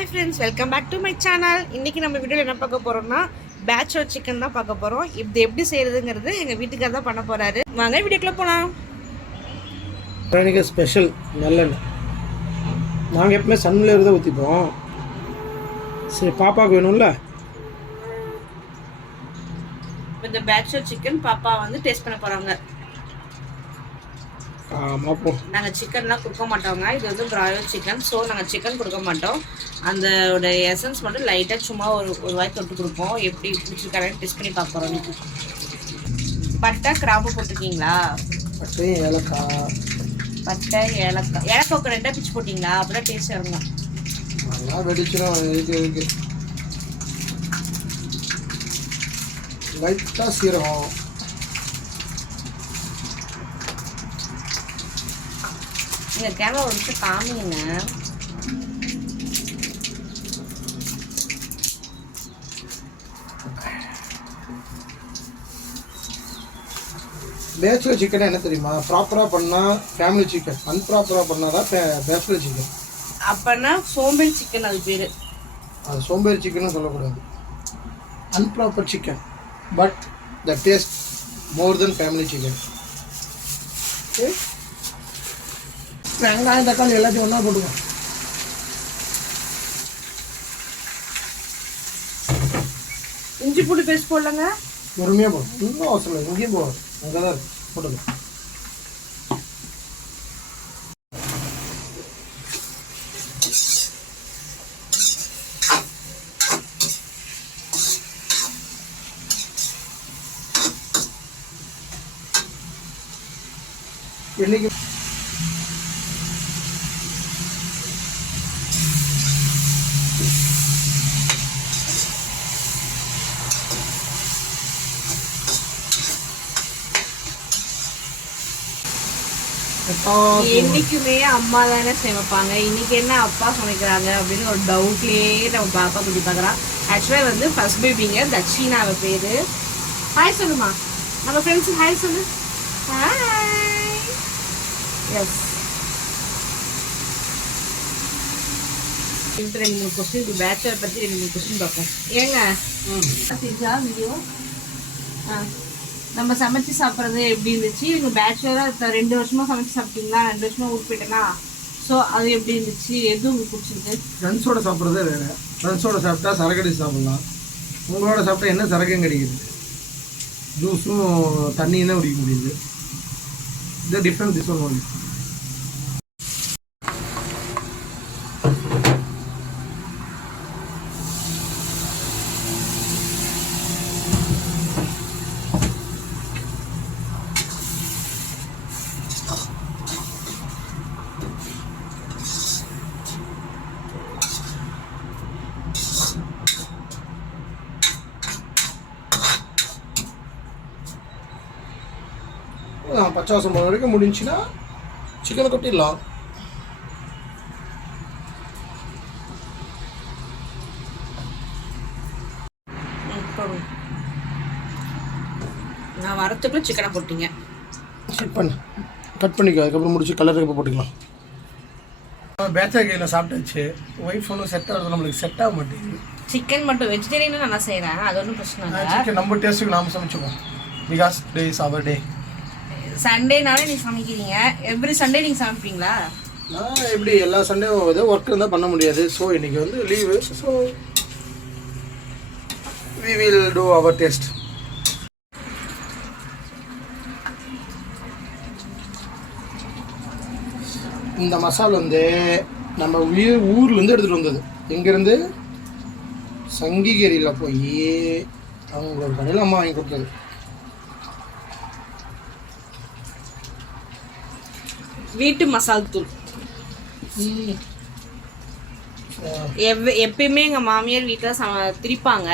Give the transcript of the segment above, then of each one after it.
Hi friends, welcome back to my channel. இன்னைக்கு நம்ம வீடியோல என்ன பார்க்க போறோம்னா பேச்சுலர் சிக்கன் தான் பார்க்க போறோம். இது எப்படி செய்யறதுங்கிறது எங்க வீட்டுக்காரர் தான் பண்ண போறாரு. வாங்க வீடியோக்குள்ள போலாம். இன்னைக்கு ஸ்பெஷல் நல்லெண்ணெய். நாங்கள் எப்பவுமே சன்ஃப்ளவர் தான் ஊற்றிப்போம். சரி பாப்பாவுக்கு வேணும்ல. இந்த பேச்சுலர் சிக்கன் பாப்பா வந்து டேஸ்ட் பண்ண போறாங்க. நாங்கள் சிக்கன்லாம் கொடுக்க மாட்டோங்க. இது வந்து பிராய்லர் சிக்கன். ஸோ நாங்கள் சிக்கன் கொடுக்க மாட்டோம். அந்த எசன்ஸ் மட்டும் லைட்டாக சும்மா ஒரு வாய் தொட்டு கொடுப்போம். எப்படி பிடிச்சிருக்காங்கன்னு டெஸ்ட் பண்ணி பார்க்குறோம். பட்டை கிராம்பு போட்டிருக்கீங்களா? பட்டை ஏலக்காய். பட்டை ஏலக்காய்க்கு ரெண்டாக பிச்சு போட்டிங்களா? அப்போதான் டேஸ்ட் இறங்கும். நல்லா வெடிச்சிடும். லைட்டாக சீரகம். நீங்கள் கேமரா ஒரு நிமிஷம் காமிங்க. பேச்சுலர் சிக்கன் என்ன தெரியுமா? ப்ராப்பராக பண்ணால் ஃபேமிலி சிக்கன், அன்ப்ராப்பராக பண்ணால் தான் பேச்சுலர் சிக்கன். அப்போனா சோம்பேறி சிக்கன் அது பேர். அது சோம்பேறி சிக்கன்னு சொல்லக்கூடாது. Unproper chicken, but the taste more than family chicken. Okay, வெங்காயம் தக்காளி எல்லாத்தையும் ஒன்றா போட்டுக்கோங்க. இஞ்சி பூண்டு பேஸ்ட் போடலங்க. பொறுமையாக போடும். இன்னும் அவசரம் இல்லை, இங்கேயும் போடும். அங்கே தான் இருக்கு, போட்டுக்கலாம். என்னைக்கு என்னைக்குமே அம்மா தானே சமைப்பாங்க, இன்னைக்கு என்ன அப்பா சமைக்கிறாங்க அப்படின்னு ஒரு டவுட்லேயே நம்ம பாப்பா குட்டி பார்க்குறான். ஆக்சுவலாக வந்து ஃபர்ஸ்ட் பேபிங்க தட்சிணா அவ பேர். ஹாய் சொல்லுமா, நம்ம ஃப்ரெண்ட்ஸு ஹாய் சொல்லு. ஹாய். எஸ், ரெண்டு மூணு கொஸ்டின் பேச்சுலர் பற்றி 2-3 கொஸ்டின் பார்ப்போம். ஏங்க வீடியோ நம்ம சமைச்சு சாப்பிட்றது எப்படி இருந்துச்சு? நீங்கள் பேச்சுலராக 2 வருஷமாக சமைச்சு சாப்பிட்டீங்களா? 2 வருஷமாக ஊருக்கு போயிட்டேன்னா, ஸோ அது எப்படி இருந்துச்சு? எது உங்களுக்கு பிடிச்சிருக்கு? ஃப்ரெண்ட்ஸோட சாப்பிட்றதே வேறு. ஃப்ரெண்ட்ஸோட சாப்பிட்டா சரக்கடி சாப்பிட்லாம். உங்களோட சாப்பிட்டா என்ன சரக்கும் கிடைக்குது? ஜூஸும் தண்ணியும் தான் குடிக்க முடியுது. இந்த டிஃப்ரெண்ட் திஸ் ஒன் ஒன்லி. பச்சை வாசம் போகிற வரைக்கும் முடிஞ்சுன்னா சிக்கனை கொட்டிடலாம். நான் வரத்துக்குள்ள சிக்கனை போட்டீங்க. செட் பண்ணு, கட் பண்ணிக்கோ. அதுக்கப்புறம் முடிச்சு கலருக்கு இப்போ போட்டுக்கலாம். பேச்சர் கையில் சாப்பிட்டாச்சு. ஒய்ஃப் ஒன்றும் செட் ஆகுது, நம்மளுக்கு செட் ஆக மாட்டேங்குது. சிக்கன் மட்டும் வெஜிடேரியனும் நல்லா செய்கிறேன், அது ஒன்றும் பிரச்சனை இல்லை. சிக்கன் நம்ம டேஸ்ட்டுக்கு நாம் சமைச்சுக்குவோம். பிகாஸ் டே இஸ் அவர் டே. சண்டேனாலே நீங்கள் சமைக்கிறீங்க. எவ்ரி சண்டே நீங்கள் சமைப்பீங்களா? நான் எப்படி எல்லா சண்டேவும் ஏதோ ஒர்க் இருந்தால் பண்ண முடியாது. ஸோ இன்றைக்கி வந்து leave. So we will do our taste. இந்த மசாலா வந்து நம்ம ஊர்லேருந்து எடுத்துகிட்டு வந்தது. எங்கேருந்து? சங்கிகிரியில் போய் அவங்க ஒரு கடையில் அம்மா வாங்கி கொடுத்தது. வீட்டு மசால் தூள். எப்பயுமே எங்கள் மாமியார் வீட்டில் திரிப்பாங்க.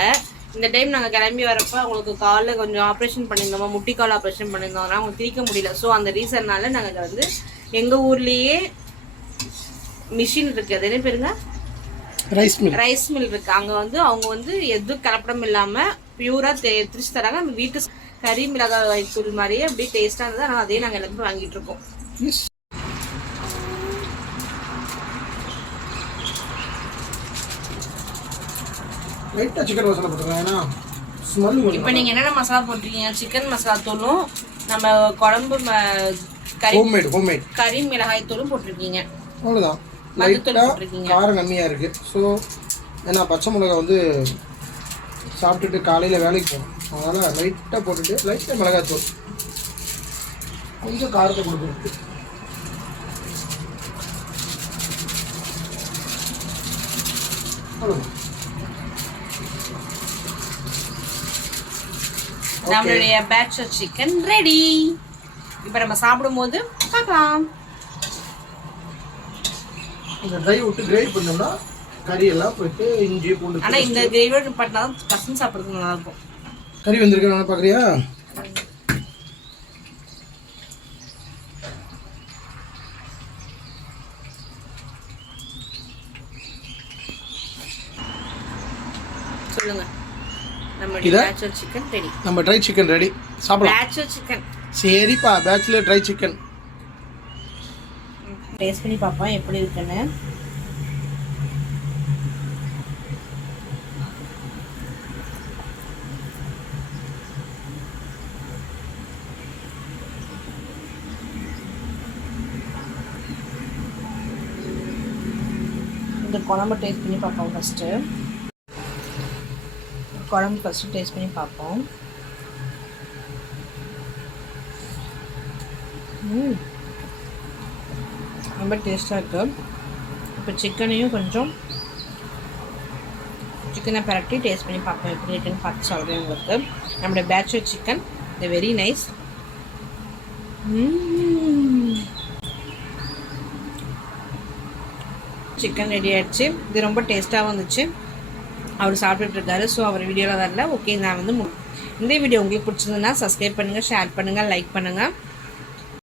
இந்த டைம் நாங்கள் கிளம்பி வரப்போ அவங்களுக்கு காலில் கொஞ்சம் ஆப்ரேஷன் பண்ணியிருந்தோம், முட்டிக்கால் ஆப்ரேஷன் பண்ணியிருந்தோம்னா அவங்க திரிக்க முடியல. ஸோ அந்த ரீசன்னால நாங்கள் வந்து எங்கள் ஊர்லேயே மிஷின் இருக்குது. அது என்ன பேருங்க? ரைஸ் மில் இருக்குது. அங்கே வந்து அவங்க வந்து எதுவும் கலப்படம் இல்லாமல் பியூராக திரிச்சு தராங்க. நம்ம வீட்டு கறி மிளகாய் தூள் மாதிரியே அப்படியே டேஸ்ட்டாக இருந்தது. ஆனால் அதே நாங்கள் எல்லாருமே வாங்கிட்டு இருக்கோம். லைட்டாக சிக்கன் மசாலா போட்டுருக்கேன், ஏன்னா ஸ்மெல் இப்போ நீங்கள் என்னென்ன மசாலா போட்டிருக்கீங்க? சிக்கன் மசாலா தூளும் நம்ம குழம்பு ஹோம்மேட் கறி மிளகாய் தூளும் போட்டிருக்கீங்க. அவ்வளோதான். மஞ்சத்தூள் லைட்டாக போட்டிருக்கீங்க. காரம் கம்மியாக இருக்குது. ஸோ ஏன்னா பச்சை மிளகா வந்து சாப்பிட்டுட்டு காலையில் வேலைக்கு போகணும், அதனால் லைட்டாக போட்டுட்டு லைட்டாக மிளகாத்தூள் கொஞ்சம் காரத்தை கொடுக்குறது. அவ்வளோதான். நம்மளுடைய பேச்சுலர் சிக்கன் ரெடி. இப்போ நம்ம சாப்பிடும்போது பார்க்கலாம். இந்த ட்ரை விட்டு கிரேவி பண்ணோம்னா கறி எல்லாம் போயிட்டு இஞ்சி பூண்டு. ஆனால் இந்த கிரேவியோட பண்ணா தான் பசங்க சாப்பிட்றதுக்கு நல்லா இருக்கும். கறி வந்திருக்கேன் பார்க்குறியா? சொல்லுங்க. நம்மளுடைய பேச்சுலர் சிக்கன் ரெடி. நம்ம ட்ரை சிக்கன் ரெடி, சாப்பிடலாம். பேச்சுலர் சிக்கன் சரிப்பா, பேச்சுலர் ட்ரை சிக்கன் டேஸ்ட் பண்ணி பார்ப்போம் எப்படி இருக்குன்னு. இந்த குழம்பு டேஸ்ட் பண்ணி பார்ப்போம். ஃபஸ்ட்டு டேஸ்ட் பண்ணி பார்ப்போம். ரொம்ப டேஸ்ட்டாக இருக்குது. இப்போ சிக்கனையும் கொஞ்சம் சிக்கனை பரட்டி டேஸ்ட் பண்ணி பார்ப்போம் எப்படி இருக்குன்னு பார்த்து சொல்கிறேன் உங்களுக்கு. நம்மளோட பேச்சுலர் சிக்கன் இது வெரி நைஸ். சிக்கன் ரெடி ஆகிடுச்சு. இது ரொம்ப டேஸ்ட்டாகவும் இருந்துச்சு. அவர் சாப்பிட்டுட்டு இருக்காரு, ஸோ அவர் வீடியோவில் வரல. ஓகே, நான் வந்து இந்த வீடியோ உங்களுக்கு பிடிச்சிருந்ததுன்னா சப்ஸ்கிரைப் பண்ணுங்கள், ஷேர் பண்ணுங்கள், லைக் பண்ணுங்கள்.